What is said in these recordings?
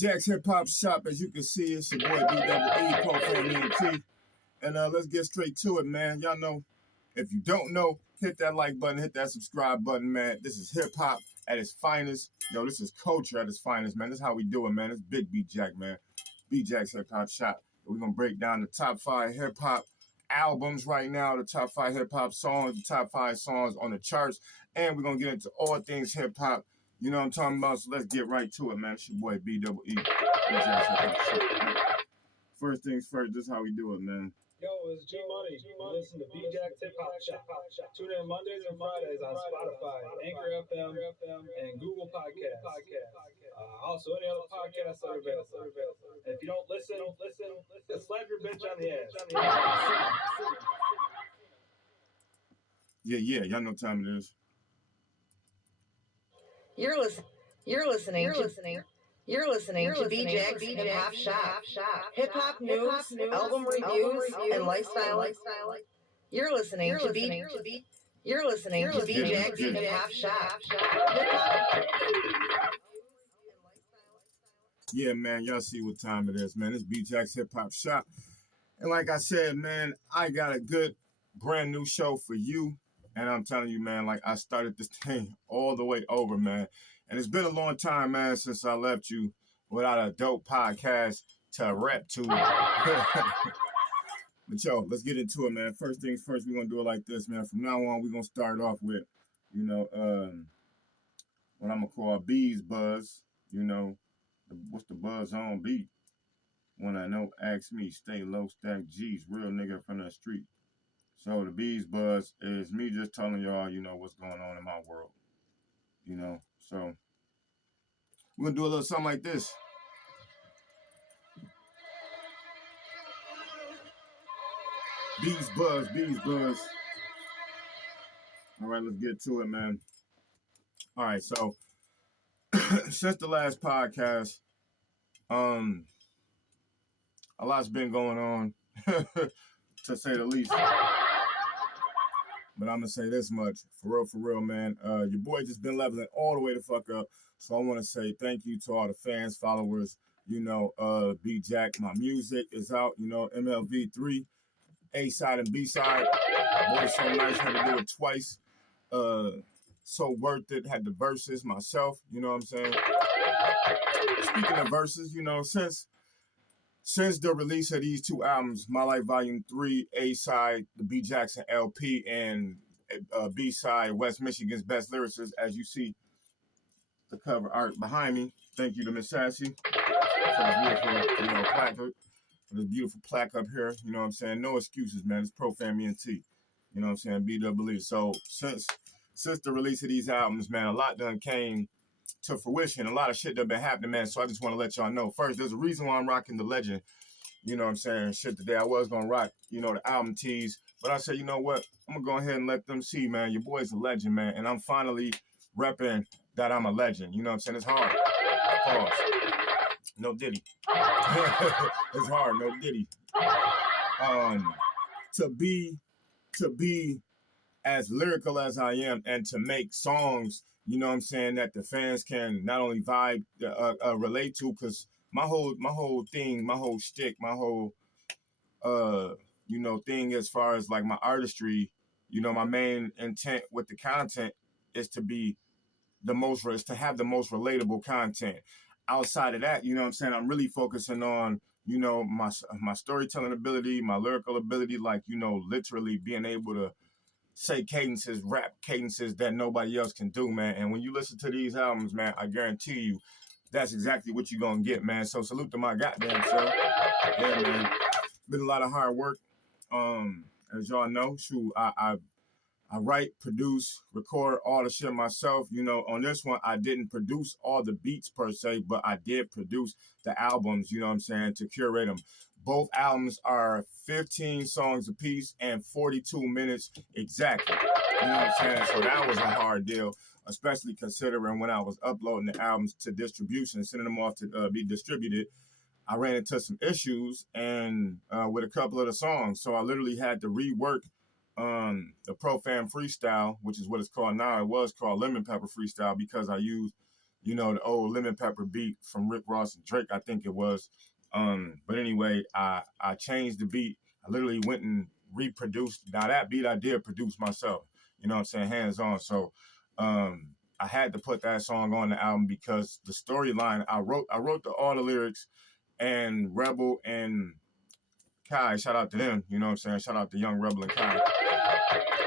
Jack's Hip Hop Shop, as you can see, it's your boy B-double-E, Profane ENT. And let's get straight to it, man. Y'all know, if you don't know, hit that like button, hit that subscribe button, man. This is hip hop at its finest. Yo, this is culture at its finest, man. This is how we do it, man. It's Big B Jack, man. B Jack's Hip Hop Shop. We're going to break down the top 5 hip hop albums right now, the top 5 hip hop songs, the top 5 songs on the charts, and we're going to get into all things hip hop. You know what I'm talking about? So let's get right to it, man. It's your boy B-double-E. First things first, this is how we do it, man. Yo, it's G Money. Listen to B Jack's Hip Hop Shop. Tune in Mondays and Fridays on Spotify, Anchor FM, and Google Podcasts. Also, any other podcasts that are available. And if you don't listen, just slap your bitch on the ass. Yeah, y'all know what time it is. You're listening to B Jack's Hip Hop Shop. Hip hop news, album reviews, and lifestyle. You're listening to B Jack's Hip Hop Shop. Yeah, man, y'all see what time it is, man. It's B Jack's Hip Hop Shop. And like I said, man, I got a good brand new show for you. And I'm telling you, man, like I started this thing all the way over, man. And it's been a long time, man, since I left you without a dope podcast to rep to. But yo, let's get into it, man. First things first, we're going to do it like this, man. From now on, we're going to start off with, you know, what I'm going to call B's Buzz. You know, what's the buzz on beat? When I know, ask me, stay low, stack G's, real nigga from the street. So the B's Buzz is me just telling y'all, you know, what's going on in my world. You know, so we're going to do a little something like this. B's Buzz. All right, let's get to it, man. All right, so since the last podcast, a lot's been going on, to say the least. But I'm going to say this much, for real, man. Your boy just been leveling all the way the fuck up. So I want to say thank you to all the fans, followers. You know, B Jack, my music is out. You know, MLV3, A-side and B-side. Boy, so nice, had to do it twice. So worth it, had the verses myself. You know what I'm saying? Speaking of verses, you know, since the release of these 2 albums, My Life Volume 3, A-side, the B Jackson LP, and B-side, West Michigan's Best Lyricist, as you see the cover art behind me. Thank you to Miss Sassy for the beautiful, you know, plaque, for this beautiful plaque up here. You know what I'm saying? No excuses, man. It's Profane ENT. You know what I'm saying? B-double-E. So since the release of these albums, man, a lot done came to fruition. A lot of shit done been happening, man. So I just want to let y'all know. First, there's a reason why I'm rocking the Legend. You know what I'm saying? Shit, today I was going to rock, you know, the album tees. But I said, you know what? I'm going to go ahead and let them see, man. Your boy's a legend, man. And I'm finally repping that I'm a legend. You know what I'm saying? It's hard. Pause. No diddy. It's hard. No diddy. To be as lyrical as I am and to make songs, you know what I'm saying, that the fans can not only vibe, relate to, because my whole thing, my whole shtick, my whole, you know, thing as far as like my artistry, you know, my main intent with the content is to be to have the most relatable content. Outside of that, you know what I'm saying, I'm really focusing on, you know, my storytelling ability, my lyrical ability, like, you know, literally being able to say cadences, rap cadences that nobody else can do, man. And when you listen to these albums, man, I guarantee you that's exactly what you're going to get, man. So salute to my goddamn self. Yeah, man. Been a lot of hard work. As y'all know, shoot, I write, produce, record all the shit myself. You know, on this one, I didn't produce all the beats per se, but I did produce the albums, you know what I'm saying, to curate them. Both albums are 15 songs apiece and 42 minutes exactly. You know what I'm saying? So that was a hard deal, especially considering when I was uploading the albums to distribution, sending them off to be distributed. I ran into some issues and with a couple of the songs. So I literally had to rework the Profane Freestyle, which is what it's called now. It was called Lemon Pepper Freestyle because I used you know, the old Lemon Pepper beat from Rick Ross and Drake, I think it was. But anyway, I changed the beat. I literally went and reproduced. Now that beat I did produce myself, you know what I'm saying, hands on. So I had to put that song on the album because the storyline I wrote all the lyrics, and Rebel and Kai, shout out to them, you know what I'm saying? Shout out to Young Rebel and Kai.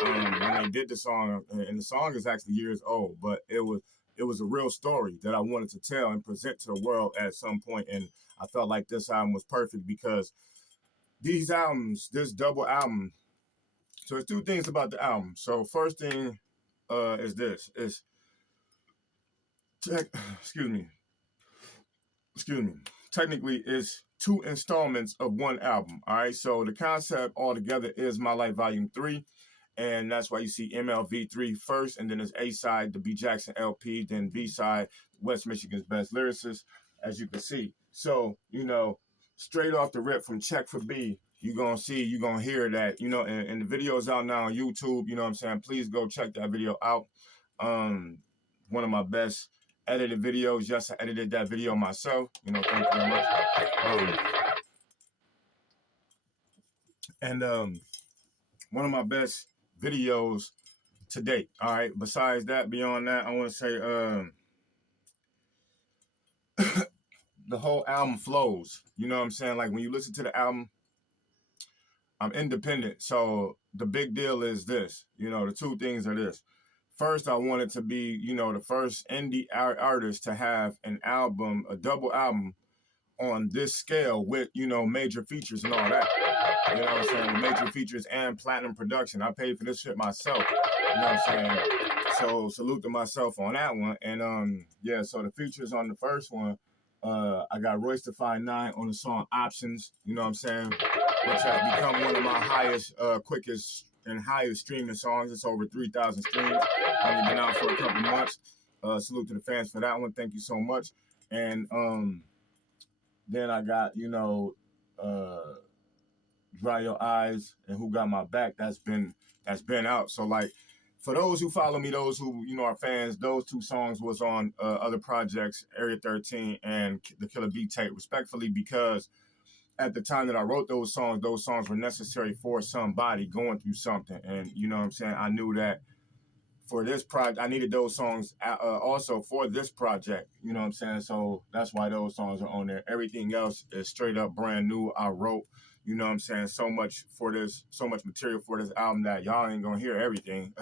When they did the song, and the song is actually years old, but it was a real story that I wanted to tell and present to the world at some point, and I felt like this album was perfect because these albums, this double album. So there's two things about the album. So first thing is this: is excuse me, technically it's two installments of one album. All right, so the concept altogether is My Life Volume 3, and that's why you see MLV3 first, and then there's A side, the B Jackson LP, then B side, West Michigan's Best Lyricist, as you can see. So, you know, straight off the rip from Check for B, you're gonna hear that, you know, and the video's out now on YouTube, you know what I'm saying? Please go check that video out. One of my best edited videos. Yes, I edited that video myself. You know, thank you very much. And one of my best videos to date. All right. Besides that, beyond that, I want to say the whole album flows. You know what I'm saying? Like when you listen to the album, I'm independent. So the big deal is this. You know, the two things are this. First, I wanted to be, you know, the first indie artist to have an album, a double album on this scale with, you know, major features and all that. You know what I'm saying? With major features and platinum production. I paid for this shit myself. You know what I'm saying? So salute to myself on that one. And yeah, so the features on the first one, I got Royce da 5'9" on the song Options, you know what I'm saying? Which has become one of my highest, quickest and highest streaming songs. It's over 3,000 streams. Only been out for a couple months. Salute to the fans for that one. Thank you so much. And then I got, you know, Dry Your Eyes and Who Got My Back. That's been out. So like, for those who follow me, those who, you know, are fans, those two songs was on other projects, Area 13 and the Killer Beat tape, respectfully, because at the time that I wrote those songs were necessary for somebody going through something. And you know what I'm saying? I knew that for this project, I needed those songs also for this project. You know what I'm saying? So that's why those songs are on there. Everything else is straight up brand new. I wrote, you know what I'm saying, so much material for this album that y'all ain't gonna hear everything.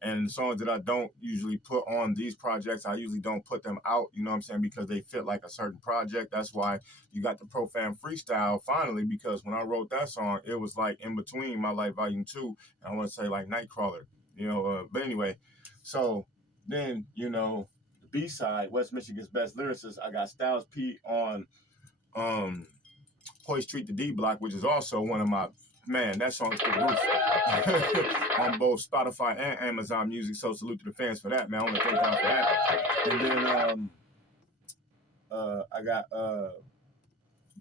And the songs that I don't usually put on these projects, I usually don't put them out, you know what I'm saying, because they fit like a certain project. That's why you got the Profan Freestyle finally, because when I wrote that song, it was like in between My Life Volume 2 and I want to say like Nightcrawler, you know. But anyway, so then, you know, the B-side, West Michigan's Best Lyricist, I got Styles P on Hoist Street the D Block, which is also one of my, man, that song's the roof on both Spotify and Amazon Music. So salute to the fans for that, man. I want to thank y'all for that. And then I got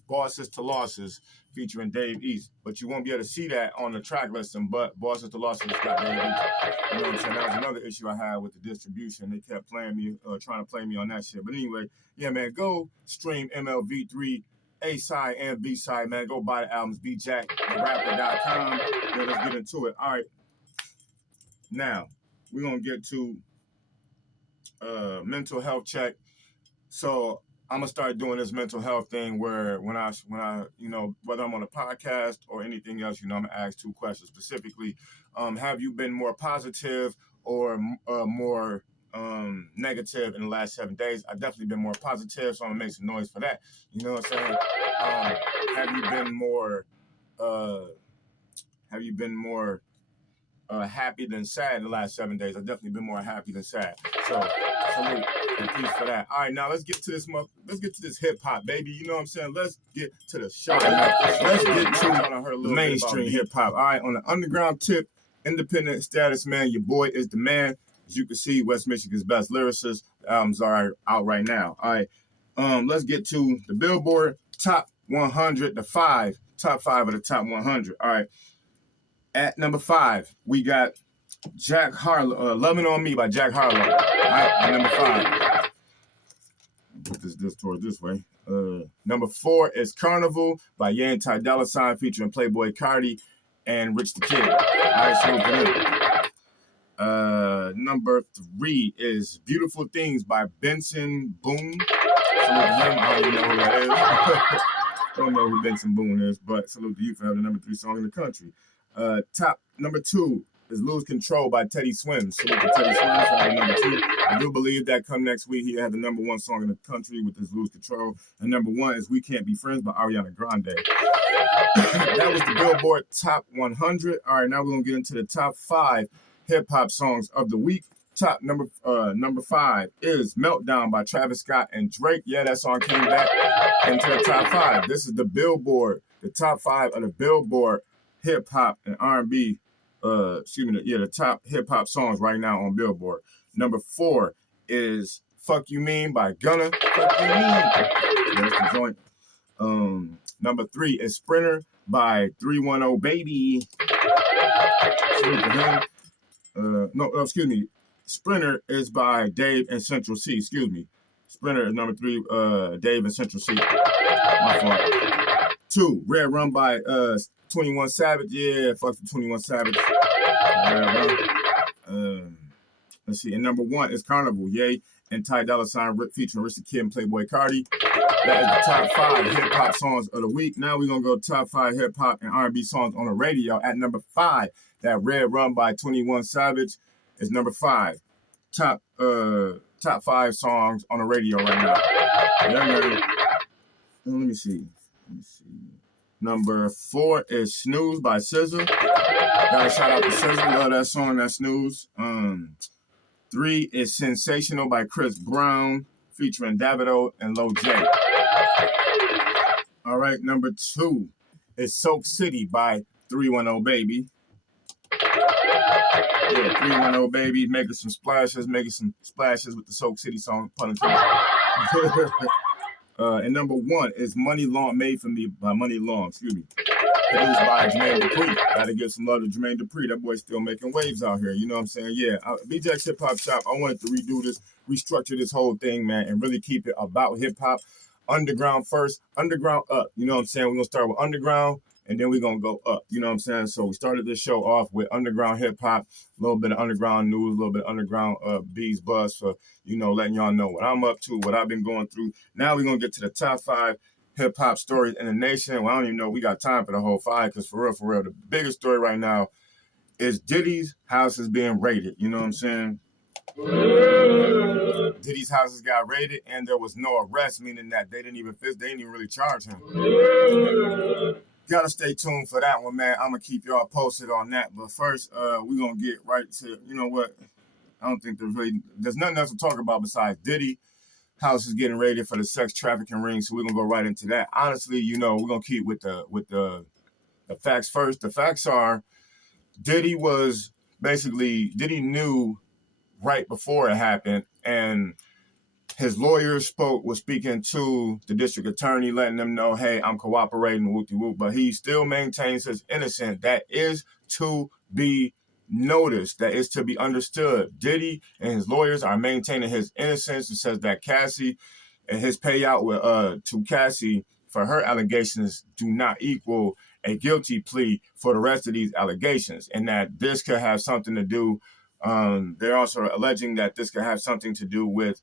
Bosses to Losses featuring Dave East, but you won't be able to see that on the track listing. But Bosses to Losses got Dave East. You know what I'm saying? That was another issue I had with the distribution. They kept playing me, trying to play me on that shit. But anyway, yeah, man, go stream MLV3. A side and B side, man. Go buy the albums. BJackTheRapper.com. Yeah, let's get into it. All right. Now, we're gonna get to mental health check. So I'm gonna start doing this mental health thing where when I you know, whether I'm on a podcast or anything else, you know, I'm gonna ask two questions specifically. Have you been more positive or more negative in the last 7 days? I've definitely been more positive, so I'm gonna make some noise for that. You know what I'm saying? Have you been more happy than sad in the last 7 days? I've definitely been more happy than sad. So salute and peace for that. All right, now let's get to this hip hop, baby. You know what I'm saying? Let's get to the show. Let's get to the mainstream hip hop. All right, on the underground tip, independent status, man. Your boy is the man. As you can see, West Michigan's Best Lyricist. The albums are out right now. All right, let's get to the Billboard Top 100, top five of the top 100. All right, at number 5, we got Jack Harlow, "Loving on Me" by Jack Harlow. All right, at number 5. put this towards this way. Number 4 is Carnival by Ye and Ty Dolla $ign featuring Playboy Cardi and Rich the Kid. All right, salute to him. Number 3 is Beautiful Things by Benson Boone. Salute to him. I don't even know who that is. Don't know who Benson Boone is, but salute to you for having the number 3 song in the country. Top number 2 is Lose Control by Teddy Swims. Salute to Teddy Swims for having number 2. I do believe that come next week, he had the number 1 song in the country with his Lose Control. And number 1 is We Can't Be Friends by Ariana Grande. That was the Billboard Top 100. All right, now we're going to get into the top 5 hip-hop songs of the week. Top number 5 is Meltdown by Travis Scott and Drake. Yeah, that song came back into the top 5. This is the Billboard, the top 5 of the Billboard hip hop and R&B. The top hip hop songs right now on Billboard. Number 4 is Fuck You Mean by Gunna. Fuck You Mean. That's the joint. Number 3 is Sprinter by 310 Baby. Salute to him. Sprinter is by Dave and Central C. Sprinter is number 3, Dave and Central C. My fault. 2, Red Rum by 21 Savage. Yeah, fuck the 21 Savage. Let's see. And number 1 is Carnival. Ye and Ty Dolla $ign featuring Rich the Kid and Playboy Cardi. That is the top 5 hip-hop songs of the week. Now we're going to go top 5 hip-hop and R&B songs on the radio. At number 5, that Red Rum by 21 Savage is number 5. Top 5 songs on the radio right now. Yeah, let me see. Number 4 is Snooze by SZA. Gotta shout out to SZA. Love that song, that Snooze. 3 is Sensational by Chris Brown featuring Davido and Lil J. All right, number 2 is Soak City by 310 Baby. Yeah, 310 Baby making some splashes with the Soak City song, pun intended. And number 1 is Money Long, Made For Me by Money Long, produced by Jermaine Dupri. Gotta give some love to Jermaine Dupri. That boy's still making waves out here. You know what I'm saying? Yeah, BJ's Hip Hop Shop, I wanted to redo this, restructure this whole thing, man, and really keep it about hip hop. Underground first, underground up. You know what I'm saying? We're going to start with underground, and then we're going to go up. You know what I'm saying? So we started this show off with underground hip hop, a little bit of underground news, a little bit of underground bees buzz for, letting y'all know what I'm up to, what I've been going through. Now we're going to get to the top 5 hip hop stories in the nation. Well, I don't even know if we got time for the whole 5, because for real, the biggest story right now is Diddy's house is being raided. You know what I'm saying? Diddy's houses got raided, and there was no arrest, meaning that they didn't even really charge him. Gotta stay tuned for that one, man. I'm gonna keep y'all posted on that. But first, we're gonna get right to, you know what? I don't think there's nothing else to talk about besides Diddy house is getting raided for the sex trafficking ring. So we're gonna go right into that. Honestly, we're gonna keep with the facts first. The facts are Diddy knew right before it happened, and his lawyers was speaking to the district attorney, letting them know, hey, I'm cooperating, whoop-de-whoop, but he still maintains his innocence. That is to be noticed, that is to be understood. Diddy and his lawyers are maintaining his innocence. It says that Cassie and his payout to Cassie for her allegations do not equal a guilty plea for the rest of these allegations, and that this could have something to do. They're also alleging that this could have something to do with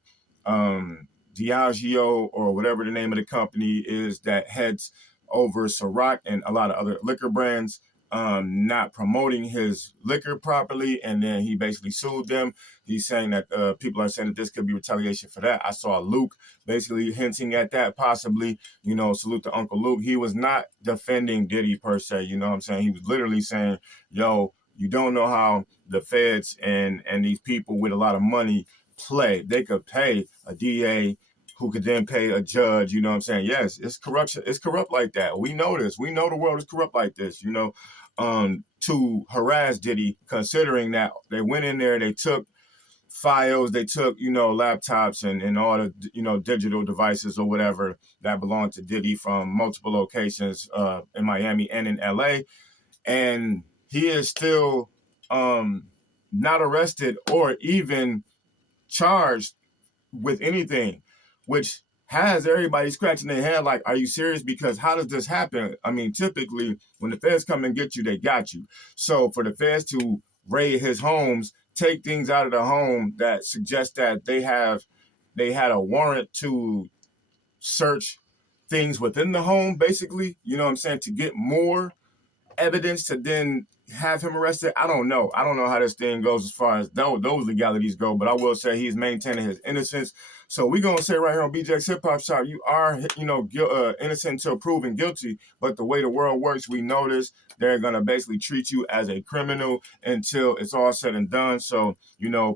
Diageo, or whatever the name of the company is that heads over Ciroc and a lot of other liquor brands, not promoting his liquor properly, and then he basically sued them. He's saying that people are saying that this could be retaliation for that. I saw Luke basically hinting at that possibly, salute to Uncle Luke. He was not defending Diddy per se, you know what I'm saying? He was literally saying, yo, you don't know how the feds and these people with a lot of money play. They could pay a DA who could then pay a judge, you know what I'm saying? Yes, it's corruption. It's corrupt like that. We know this. We know the world is corrupt like this, to harass Diddy, considering that they went in there, they took files, they took, laptops and all the, digital devices or whatever that belonged to Diddy from multiple locations in Miami and in LA. And he is still not arrested or even charged with anything, which has everybody scratching their head like, are you serious? Because how does this happen? I mean, typically when the feds come and get you, they got you. So for the feds to raid his homes, take things out of the home that suggest that they had a warrant to search things within the home, basically, you know what I'm saying, to get more evidence to then have him arrested. I don't know how this thing goes as far as those legalities go, but I will say he's maintaining his innocence. So we're going to say right here on BJ's Hip Hop Shop, you are, innocent until proven guilty, but the way the world works, we know this, they're going to basically treat you as a criminal until it's all said and done. So,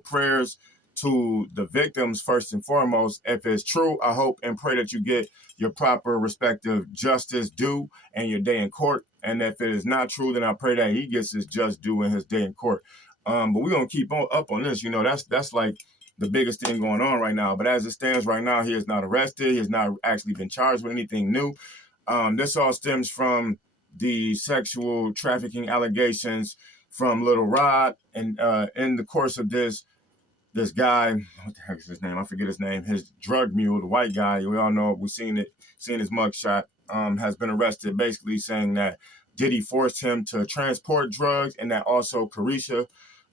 prayers to the victims first and foremost. If it's true, I hope and pray that you get your proper respective justice due and your day in court. And if it is not true, then I pray that he gets his just due in his day in court. But we're gonna keep up on this. That's like the biggest thing going on right now. But as it stands right now, he is not arrested. He has not actually been charged with anything new. This all stems from the sexual trafficking allegations from Little Rod. And in the course of this guy, what the heck is his name? I forget his name. His drug mule, the white guy, we all know, we've seen his mugshot, has been arrested, basically saying that Diddy forced him to transport drugs, and that also Carisha,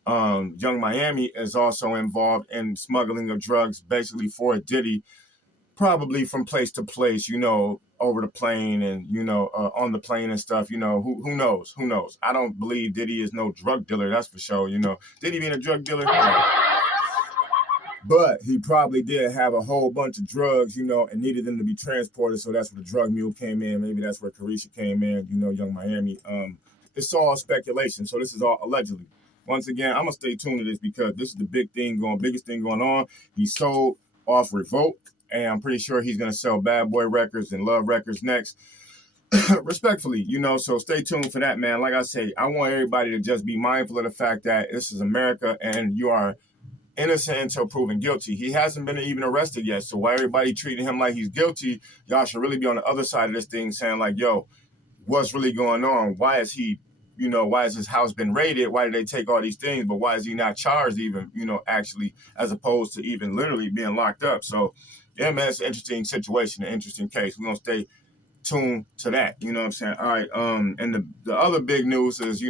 Young Miami, is also involved in smuggling of drugs, basically for Diddy, probably from place to place, over the plane and, on the plane and stuff, who knows? Who knows? I don't believe Diddy is no drug dealer, that's for sure, Diddy being a drug dealer? But he probably did have a whole bunch of drugs, and needed them to be transported. So that's where the drug mule came in. Maybe that's where Carisha came in, Young Miami. It's all speculation. So this is all allegedly. Once again, I'm going to stay tuned to this because this is the biggest thing going on. He sold off Revolt, and I'm pretty sure he's going to sell Bad Boy Records and Love Records next. Respectfully, so stay tuned for that, man. Like I say, I want everybody to just be mindful of the fact that this is America and you are innocent until proven guilty. He hasn't been even arrested yet. So why everybody treating him like he's guilty, y'all should really be on the other side of this thing saying like, yo, what's really going on? Why is he, why has his house been raided? Why did they take all these things? But why is he not charged even, actually, as opposed to even literally being locked up? So, yeah, man, it's an interesting situation, an interesting case. We're going to stay tuned to that. You know what I'm saying? All right. And the other big news is,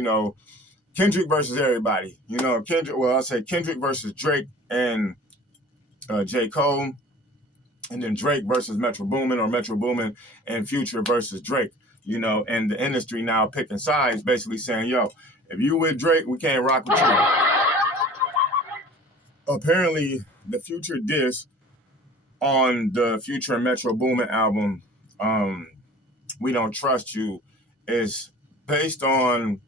Kendrick versus everybody. Kendrick versus Drake and J. Cole, and then Drake versus Metro Boomin, or Metro Boomin and Future versus Drake. And the industry now picking sides, basically saying, yo, if you with Drake, we can't rock with you. Apparently, the Future diss on the Future and Metro Boomin album, We Don't Trust You, is based on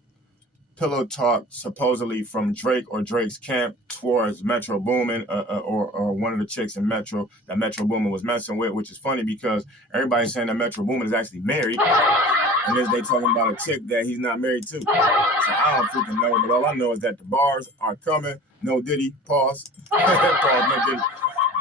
pillow talk supposedly from Drake or Drake's camp towards Metro Boomin, or one of the chicks in Metro that Metro Boomin was messing with, which is funny because everybody's saying that Metro Boomin is actually married, and they talking about a chick that he's not married to. So I don't freaking know, but all I know is that the bars are coming. No Diddy, pause. Pause, no Diddy.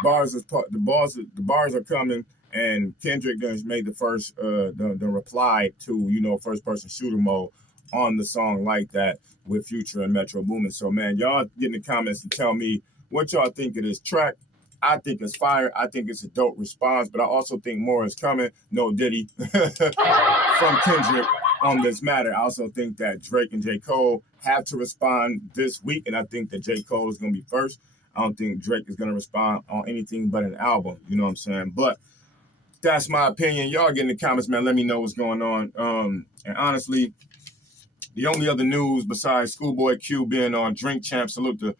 The bars are coming, and Kendrick just made the first the reply to first person shooter mode on the song Like That with Future and Metro Boomin. So man, y'all get in the comments and tell me what y'all think of this track. I think it's fire. I think it's a dope response, but I also think more is coming. No Diddy from Kendrick on this matter. I also think that Drake and J. Cole have to respond this week, and I think that J. Cole is going to be first. I don't think Drake is going to respond on anything but an album. You know what I'm saying? But that's my opinion. Y'all get in the comments, man. Let me know what's going on. And honestly, the only other news besides Schoolboy Q being on Drink Champ, salute to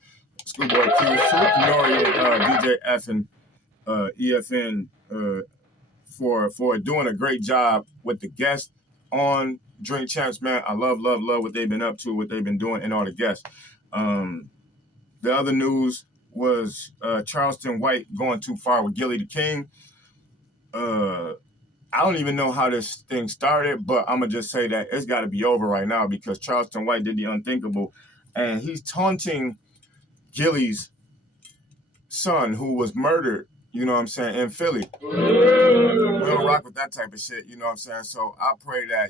Schoolboy Q, salute to Nori and DJ F and EFN for doing a great job with the guests on Drink Champs, man. I love what they've been up to, what they've been doing, and all the guests. The other news was Charleston White going too far with Gillie the King. I don't even know how this thing started, but I'm going to just say that it's got to be over right now because Charleston White did the unthinkable. And he's taunting Gillie's son who was murdered, you know what I'm saying, in Philly. We don't rock with that type of shit, you know what I'm saying? So I pray that,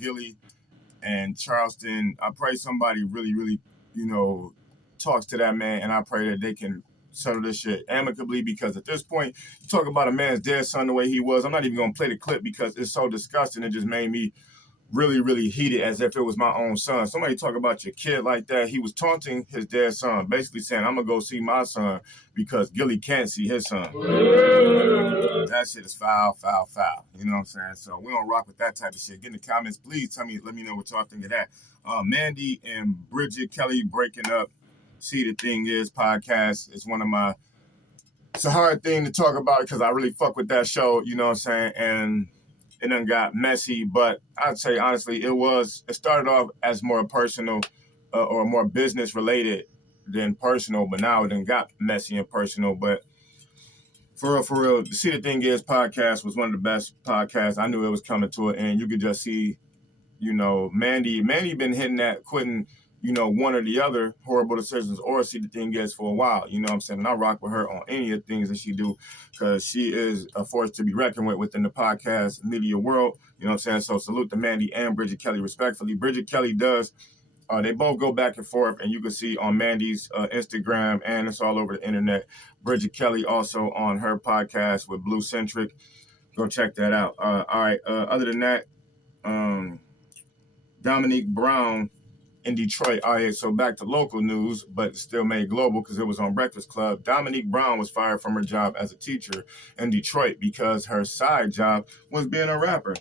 Gillie and Charleston, I pray somebody really, really, talks to that man, and I pray that they can settle this shit amicably, because at this point, you talk about a man's dead son the way he was. I'm not even gonna play the clip because it's so disgusting. It just made me really, really heated, as if it was my own son. Somebody talk about your kid like that. He was taunting his dead son, basically saying, I'm gonna go see my son because Gilly can't see his son. That shit is foul, foul, foul. You know what I'm saying? So we don't rock with that type of shit. Get in the comments, please. Let me know what y'all think of that. Mandy and Bridget Kelly breaking up. See, the thing is, podcast. It's a hard thing to talk about because I really fuck with that show. You know what I'm saying? And it done got messy, but I'd say honestly, it started off as more personal or more business related than personal, but now it done got messy and personal. But for real, See, the Thing Is podcast was one of the best podcasts. I knew it was coming to it, and you could just see, Mandy been hitting that, quitting, one or the other horrible decisions, or See, the Thing Is for a while. You know what I'm saying? And I rock with her on any of the things that she do, because she is a force to be reckoned with within the podcast media world. You know what I'm saying? So salute to Mandy and Bridget Kelly respectfully. Bridget Kelly does. They both go back and forth, and you can see on Mandy's Instagram, and it's all over the internet. Bridget Kelly also on her podcast with Blue Centric. Go check that out. All right. Other than that, Dominique Brown in Detroit. All right, so back to local news, but still made global because it was on Breakfast Club. Dominique Brown was fired from her job as a teacher in Detroit because her side job was being a rapper.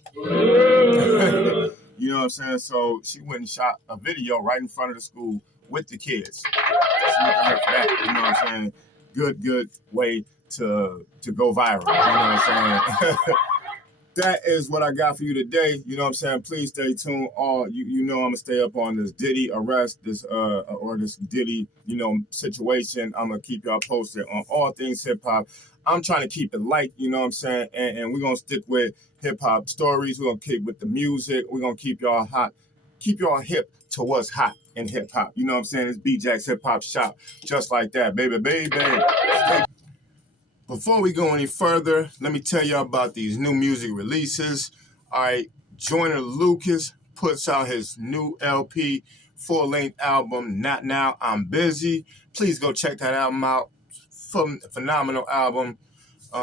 You know what I'm saying? So she went and shot a video right in front of the school with the kids. Salute to her for that. You know what I'm saying? Good way to go viral. You know what I'm saying? That is what I got for you today. You know what I'm saying? Please stay tuned. You know I'm gonna stay up on this Diddy arrest, this Diddy, situation. I'm gonna keep y'all posted on all things hip hop. I'm trying to keep it light, you know what I'm saying? And we're gonna stick with hip hop stories. We're gonna keep with the music. We're gonna keep y'all hot, keep y'all hip to what's hot in hip hop. You know what I'm saying? It's B-Jack's Hip Hop Shop, just like that, baby. Before we go any further, let me tell y'all about these new music releases. All right, Joyner Lucas puts out his new LP, full-length album, Not Now, I'm Busy. Please go check that album out. Phenomenal album.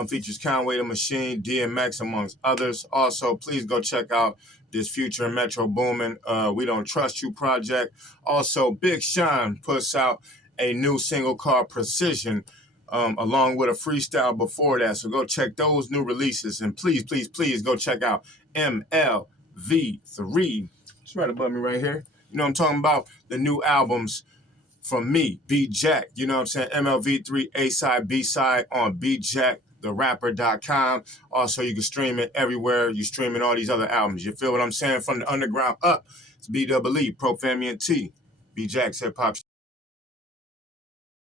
Features Conway the Machine, DMX, amongst others. Also, please go check out this Future and Metro Boomin' We Don't Trust You project. Also, Big Sean puts out a new single called Precision, along with a freestyle before that. So go check those new releases. And please, please, please go check out MLV3. It's right above me right here. You know what I'm talking about? The new albums from me, B-Jack. You know what I'm saying? MLV3 A-side, B-side on BJackTheRapper.com. Also, you can stream it everywhere. You streaming all these other albums. You feel what I'm saying? From the underground up, it's B-double-E, Pro Fami and T. B-Jack's Hip Hop